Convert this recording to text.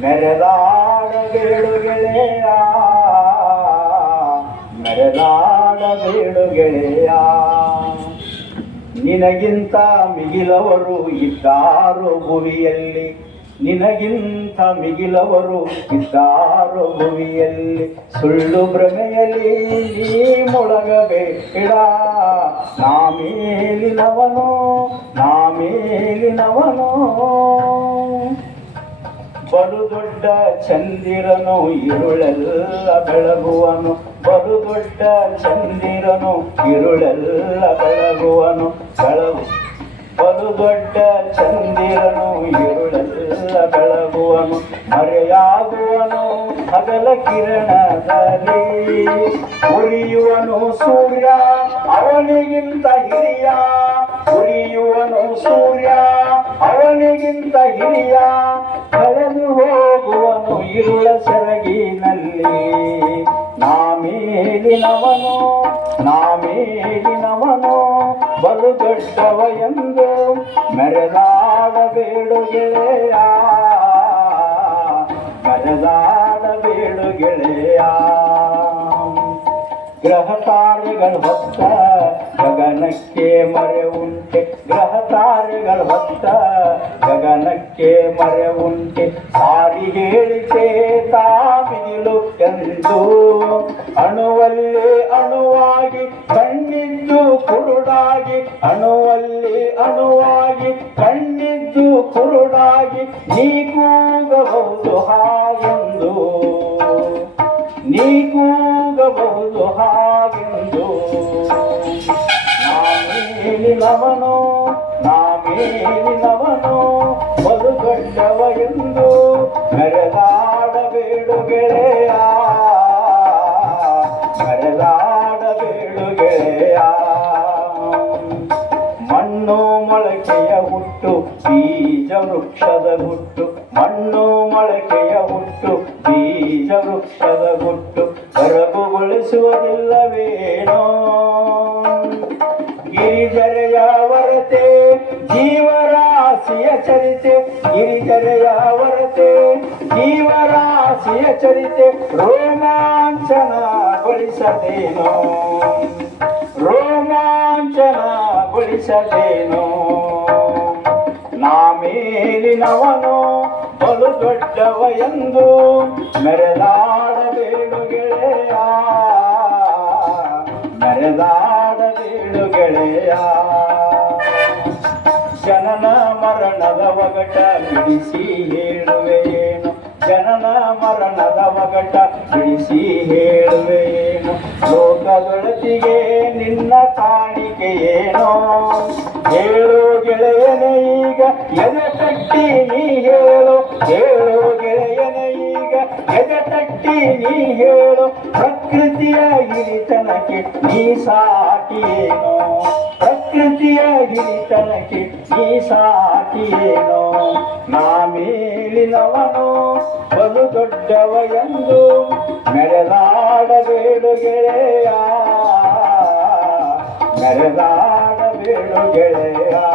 ಮೆರೆದಾಡಬೇಡು ಗೆಳೆಯ ಮೆರೆದಾಡಬೇಡು ಗೆಳೆಯ ನಿನಗಿಂತ ಮಿಗಿಲವರು ಇದ್ದಾರೋ ಭುವಿಯಲ್ಲಿ. ನಿನಗಿಂತ ಮಿಗಿಲವರು ಇದ್ದಾರೋ ಭುವಿಯಲ್ಲಿ. ಸುಳ್ಳು ಭ್ರಮೆಯಲ್ಲಿ ನೀ ಮುಳಗಬೇಡ. ನಾ ಮೇಲಿನವನು ನಾ ಮೇಲಿನವನು. ಬಲು ದೊಡ್ಡ ಚಂದಿರನು ಇರುಳೆಲ್ಲ ಬೆಳಗುವನು. ಬಲು ದೊಡ್ಡ ಚಂದಿರನು ಇರುಳೆಲ್ಲ ಬೆಳಗುವನು. ಬೆಳಗು. ಬಲು ದೊಡ್ಡ ಚಂದಿರನು ಇರುಳೆಲ್ಲ ಬೆಳಗುವನು. ಮರೆಯಾಗುವನು ಅಗಲ ಕಿರಣದಲ್ಲಿ. ಉರಿಯುವನು ಸೂರ್ಯ, ಅವನಿಗಿಂತ ಹಿರಿಯ. ಉರಿಯುವನು ಸೂರ್ಯ, ಅವನಿಗಿಂತ ಹಿರಿಯ. ಕಳೆದು ಹೋಗುವನು ಇರುಳ ಸೆರಗಿನಲ್ಲಿ. ನಾ ಮೇಲಿನವನು ನಾ ಮೇಲಿನವನು, ಬಲು ದೊಡ್ಡವ ಎಂದು ಮೆರೆದಾಡಬೇಡು ಗೆಳೆಯ. ಮೆರೆದಾಡಬೇಡು ಗೆಳೆಯ. ಗ್ರಹ ತಾರೆಗಳು ಹೊತ್ತ ಗಗನಕ್ಕೆ ಮರೆ ಉಂಟೆ. ಗ್ರಹ ತಾರೆಗಳು ಹೊತ್ತ ಗಗನಕ್ಕೆ ಮರೆ ಉಂಟೆ. ಸಾರಿ ಹೇಳಿಕೆ ತಾಮಿಗಿಲು ಎಂದು. ಅಣುವಲ್ಲಿ ಅಣುವಾಗಿ ಕಣ್ಣಿದ್ದು ಕುರುಡಾಗಿ. ಅಣುವಲ್ಲಿ ಅಣುವಾಗಿ ಕಣ್ಣಿದ್ದು ಕುರುಡಾಗಿ. ನೀ ಕೂಗಬಹುದು ಹಾಗೆಂದು ನೀ ಕೂಗಬಹುದು ಹಾಗೆಂದು ನಾ ಮೇಲಿನವನು ಎಂದು ಮೆರೆದಾಡಬೇಡು ಗೆಳೆಯ ಮೆರೆದಾಡಬೇಡು ಗೆಳೆಯ ಮಣ್ಣು ಮೊಳಕೆಯ ಹುಟ್ಟು, ಬೀಜ ವೃಕ್ಷದ ಹುಟ್ಟು. ಮಣ್ಣು ಮೊಳಕೆಯ ಹುಟ್ಟು, ಬೀಜ ವೃಕ್ಷದ ಹುಟ್ಟು. ಹೊರಗುಗೊಳಿಸುವುದಿಲ್ಲವೇನೋ ಗಿರಿಜರೆಯ ವರತೆ, ಜೀವರಾಶಿಯ ಚರಿತೆ. ಗಿರಿಜರೆಯ ಹೊರತೆ ಜೀವರಾಶಿಯ ಚರಿತೆ ರೋಮಾಂಚನಗೊಳಿಸದೇನೋ ರೋಮಾಂಚನಗೊಳಿಸದೇನೋ ನಾ ಮೇಲಿನವನು ಬಲು ದೊಡ್ಡವ ಎಂದು ಮೆರೆದಾಡಬೇಡು ಗೆಳೆಯ ಮೆರೆದಾಡಬೇಡು ಗೆಳೆಯ. ಮರಣದ ಒಗಟ ಬಿಡಿಸಿ ಹೇಳುವೆಯೇನು ಜನನ ಮರಣದ ಒಗಟ ಬಿಡಿಸಿ ಹೇಳುವೆಯೇನು ಲೋಕದೊಳತಿಗೆ ನಿನ್ನ ಕಾಣಿಕೆ ಏನೋ? ಹೇಳು ಗೆಳೆಯನೇ ಈಗ, ಎದೆ ತಟ್ಟಿ ನೀ ಹೇಳು. ಹೇಳು ಗೆಳೆಯನೇ ಈಗ, ಎದೆ ತಟ್ಟಿ ನೀ ಹೇಳು. ಪ್ರಕೃತಿಯ ಹಿರಿತನಕ್ಕೆ ನೀ ಸಾಟಿಯೇನೋ ಪ್ರಕೃತಿಯಾಗಿ ಹಿರಿತನಕ್ಕೆ ನೀ ಸಾಕಿಯೇನೋ? ನಾ ಮೇಲಿನವನು ಬಲು ದೊಡ್ಡವ ಎಂದು ಮೆರೆದಾಡಬೇಡು ಗೆಳೆಯ. ಮೆರೆದಾಡಬೇಡು ಗೆಳೆಯ.